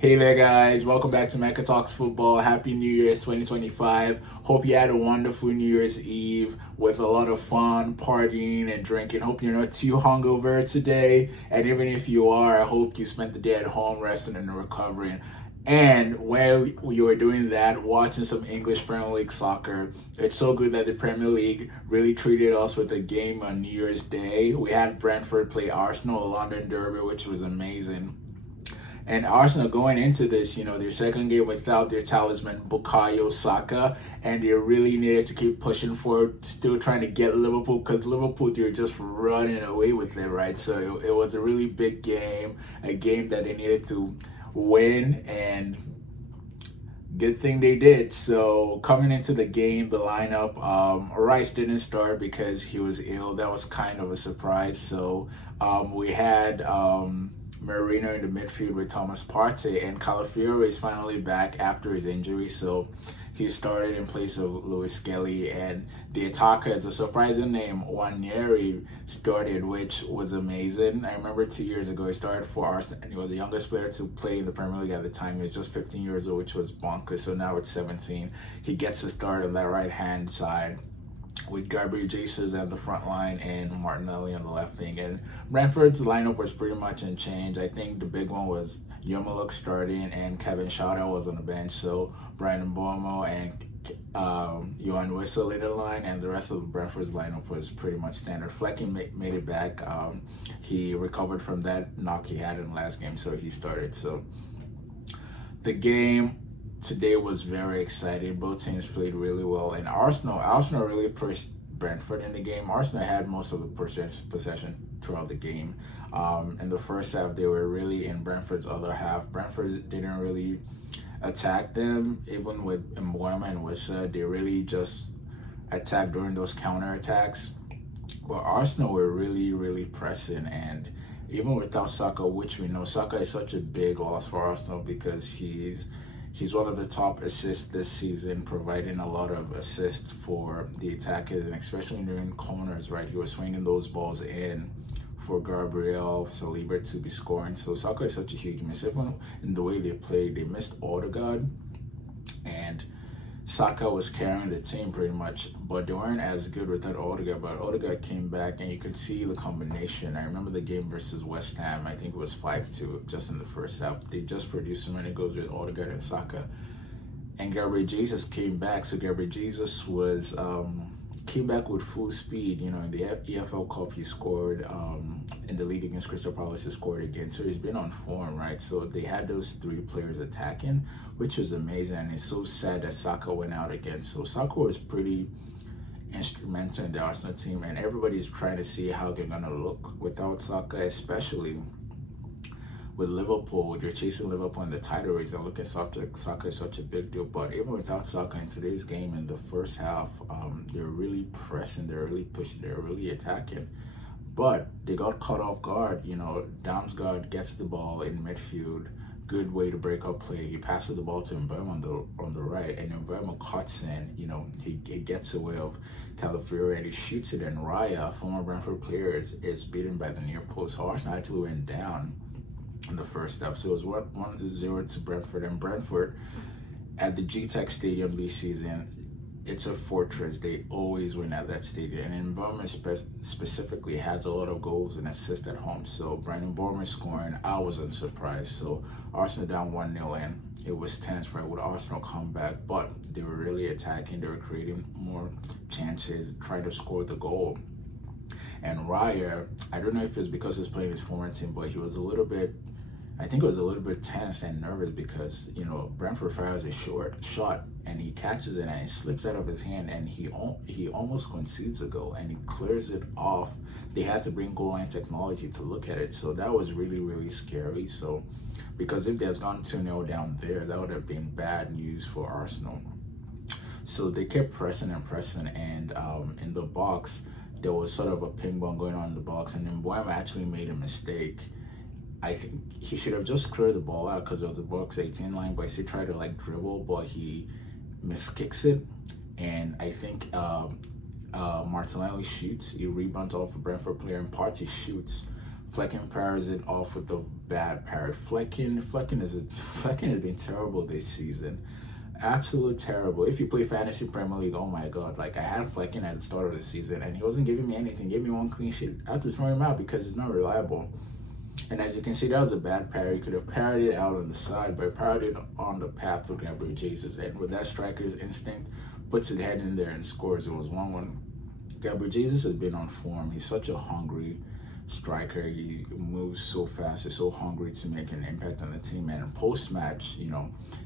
Hey there, guys. Welcome back to Mecca Talks Football. Happy New Year's 2025. Hope you had a wonderful New Year's Eve with a lot of fun, partying, and drinking. Hope you're not too hungover today. And even if you are, I hope you spent the day at home resting and recovering. And while you were doing that, watching some English Premier League soccer, it's so good that the Premier League really treated us with a game on New Year's Day. We had Brentford play Arsenal, a London derby, which was amazing. And Arsenal going into this, their second game without their talisman, Bukayo Saka, and they really needed to keep pushing forward, still trying to get Liverpool, because Liverpool, they're just running away with it, right? So it was a really big game, a game that they needed to win, and good thing they did. So coming into the game, the lineup, Rice didn't start because he was ill. That was kind of a surprise. So we had Merino in the midfield with Thomas Partey, and Calafiore is finally back after his injury, so he started in place of Lewis Skelly. And the attacker is a surprising name, Nwaneri, started, which was amazing. I remember 2 years ago he started for Arsenal, and he was the youngest player to play in the Premier League at the time. He was just 15 years old, which was bonkers. So now at 17, he gets a start on that right hand side with Gabriel Jesus at the front line and Martinelli on the left wing. And Brentford's lineup was pretty much unchanged. I think the big one was Yomuluk starting and Kevin Schade was on the bench. So Bryan Mbuemo and Johan Wissel in the line, and the rest of Brentford's lineup was pretty much standard. Flecking made it back. He recovered from that knock he had in the last game, so he started. So the game today was very exciting. Both teams played really well, and Arsenal really pushed Brentford in the game. Arsenal had most of the possession throughout the game. In the first half, they were really in Brentford's other half. Brentford didn't really attack them, even with Mbuemo and Wissa. They really just attacked during those counter attacks. But Arsenal were really, really pressing, and even without Saka, which we know Saka is such a big loss for Arsenal because he's one of the top assists this season, providing a lot of assists for the attackers, and especially during corners, right? He was swinging those balls in for Gabriel Saliba to be scoring. So Saka is such a huge miss. Even in the way they played, they missed Odegaard, and Saka was carrying the team pretty much, but they weren't as good without Odegaard. But Odegaard came back, and you could see the combination. I remember the game versus West Ham. I think it was 5-2 just in the first half. They just produced so many goals with Odegaard and Saka. And Gabriel Jesus came back. So Gabriel Jesus was came back with full speed. In the EFL Cup, he scored. In the league against Crystal Palace, he scored again. So he's been on form, right? So they had those three players attacking, which was amazing. And it's so sad that Saka went out again. So Saka was pretty instrumental in the Arsenal team, and everybody's trying to see how they're going to look without Saka, especially with Liverpool. They're chasing Liverpool in the title race, and look at Saka is such a big deal. But even without Saka in today's game, in the first half, they're really pressing, they're really pushing, they're really attacking. But they got caught off guard. Damsgaard gets the ball in midfield. Good way to break up play. He passes the ball to Mbuemo on the right, and Mbuemo cuts in. He gets away of Calafiore, and he shoots it. And Raya, former Brentford player, is beaten by the near post. So Arsenal actually went down in the first half. So it was 1-0 to Brentford. And Brentford at the Gtech Stadium this season, it's a fortress. They always win at that stadium. And Mbuemo specifically has a lot of goals and assists at home. So Bryan Mbuemo scoring, I wasn't surprised. So Arsenal down 1-0, and it was tense, right? Would Arsenal come back? But they were really attacking. They were creating more chances, trying to score the goal. And Raya, I don't know if it's because he was playing his former team, but he was a little bit tense and nervous because, Brentford fires a short shot and he catches it and it slips out of his hand, and he almost concedes a goal and he clears it off. They had to bring goal line technology to look at it. So that was really, really scary. So because if there's gone 2-0 down there, that would have been bad news for Arsenal. So they kept pressing and pressing, and in the box, there was sort of a ping pong going on in the box, and then Mbuemo actually made a mistake. I think he should have just cleared the ball out because of the box 18 line, but he tried to dribble, but he miskicks it, and I think Martinelli shoots. He rebounds off a Brentford player, and Partey shoots Flecken powers it off with the bad parry. Flecken has been terrible this season. Absolute terrible. If you play fantasy Premier League, oh my god, like I had Flecken at the start of the season and he wasn't giving me anything. He gave me one clean sheet. I had to throw him out because he's not reliable. And as you can see, that was a bad parry. He could have parried it out on the side, but parried it on the path for Gabriel Jesus. And with that striker's instinct, puts his head in there and scores. It was 1-1. Gabriel Jesus has been on form. He's such a hungry striker. He moves so fast. He's so hungry to make an impact on the team. And post-match,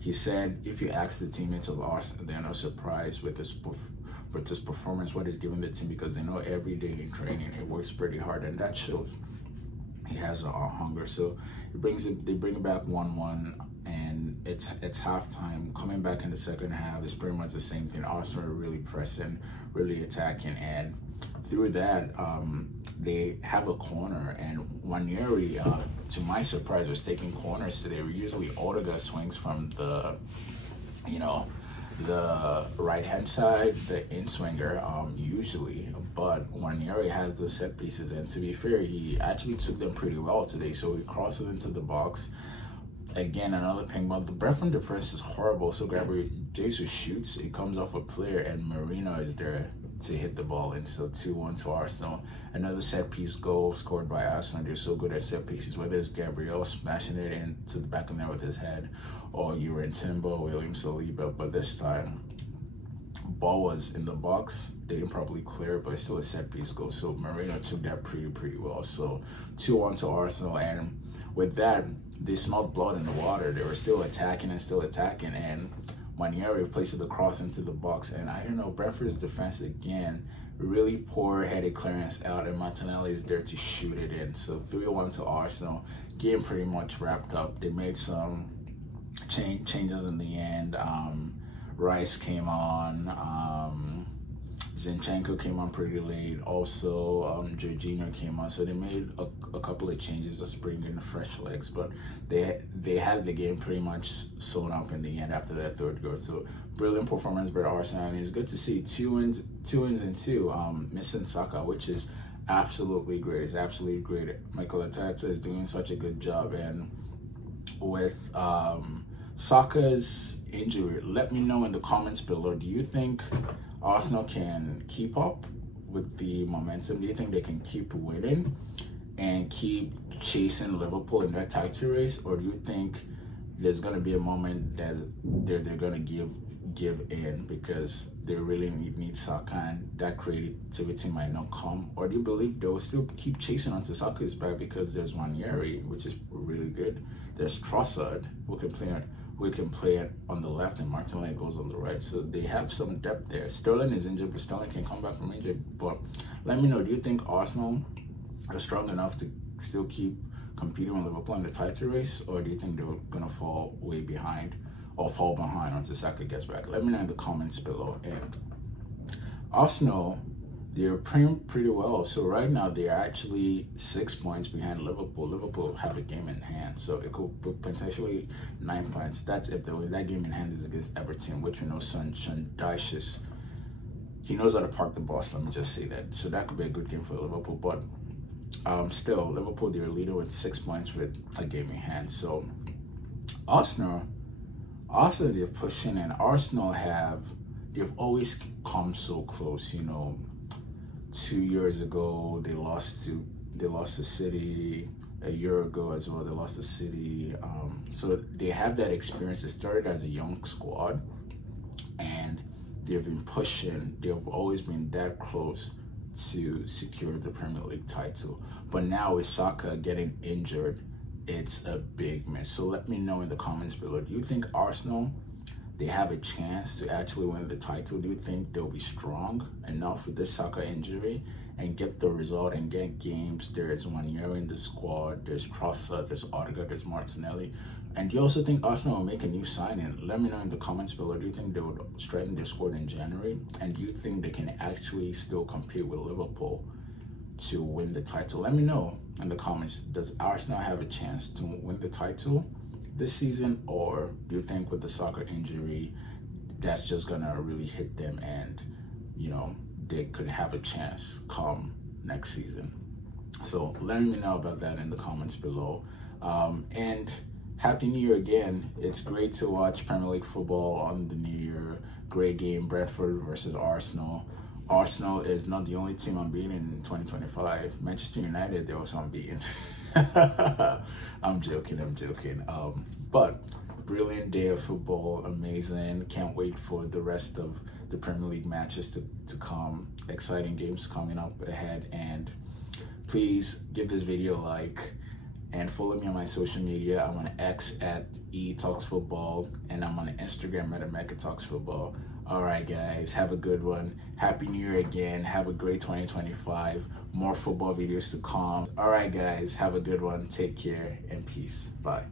he said if you ask the teammates of Arsenal, they're not surprised with this performance, what he's given the team, because they know every day in training it works pretty hard, and that shows. He has a hunger. So they bring it back 1-1, and it's halftime. Coming back in the second half, it's pretty much the same thing. Arsenal are really pressing, really attacking, and through that, they have a corner, and Nwaneri, to my surprise, was taking corners today. Usually Odegaard swings from the right hand side, the in swinger, usually, but Nwaneri has those set pieces, and to be fair, he actually took them pretty well today. So he crosses into the box. Again, another thing about the Brentford defense is horrible. So Gabriel Jesus shoots, it comes off a player, and Merino is there to hit the ball, and so 2-1 to Arsenal. Another set piece goal scored by Arsenal. They're so good at set pieces, whether it's Gabriel smashing it into the back of the net with his head, or you were in Timber, William Saliba. But this time, ball was in the box. They didn't probably clear it, but it's still a set piece goal. So Merino took that pretty well. So 2-1 to Arsenal, and with that, they smelled blood in the water. They were still attacking, and Nwaneri places the cross into the box, and I don't know, Brentford's defense again, really poor headed clearance out, and Martinelli is there to shoot it in. So 3-1 to Arsenal. Game pretty much wrapped up. They made some changes in the end. Rice came on, Zinchenko came on pretty late. Also, Jorginho came on. So they made a couple of changes, just bring in fresh legs. But they had the game pretty much sewn up in the end after that third goal. So brilliant performance by Arsenal, and it's good to see two wins and two. Missing Saka, which is absolutely great. It's absolutely great. Mikel Merino is doing such a good job, and with Saka's injury, let me know in the comments below. Do you think Arsenal can keep up with the momentum? Do you think they can keep winning and keep chasing Liverpool in that title race, or do you think there's going to be a moment that they're going to give in because they really need Saka, and that creativity might not come? Or do you believe they'll still keep chasing onto Saka's back because there's Nwaneri, which is really good. There's Trossard, who can play it on the left, and Martinelli goes on the right. So they have some depth there. Sterling is injured, but Sterling can come back from injury. But let me know, do you think Arsenal are strong enough to still keep competing with Liverpool in the title race, or do you think they're going to fall way behind or fall behind once Saka gets back? Let me know in the comments below. And Arsenal, they're playing pretty well. So right now they're actually 6 points behind Liverpool. Liverpool have a game in hand, so it could be potentially 9 points. That's if that game in hand is against Everton, which we know Sean Dyche, he knows how to park the bus. Let me just say that. So that could be a good game for Liverpool. But still, Liverpool, they're leader with 6 points with a game in hand. So Arsenal, they're pushing, and Arsenal they've always come so close. 2 years ago they lost to City. A year ago as well they lost to City. So they have that experience. It started as a young squad, and they've been pushing. They've always been that close to secure the Premier League title. But now with Saka getting injured, it's a big miss. So let me know in the comments below. Do you think Arsenal, they have a chance to actually win the title? Do you think they'll be strong enough with this Saka injury and get the result and get games? There's Nwaneri in the squad, there's Trossard, there's Odegaard, there's Martinelli. And do you also think Arsenal will make a new signing? Let me know in the comments below. Do you think they would strengthen their squad in January? And do you think they can actually still compete with Liverpool to win the title? Let me know in the comments. Does Arsenal have a chance to win the title this season, or do you think with the Saka injury that's just gonna really hit them, and they could have a chance come next season? So let me know about that in the comments below. And Happy New Year again. It's great to watch Premier League football on the New Year. Great game, Brentford versus Arsenal. Arsenal is not the only team unbeaten in 2025. Manchester United, they're also unbeaten. I'm joking. But brilliant day of football, amazing. Can't wait for the rest of the Premier League matches to come. Exciting games coming up ahead. And please give this video a like and follow me on my social media. I'm on X at eTalksFootball, and I'm on Instagram at AmericaTalksFootball. All right, guys, have a good one. Happy New Year again. Have a great 2025. More football videos to come. All right, guys, have a good one. Take care and peace. Bye.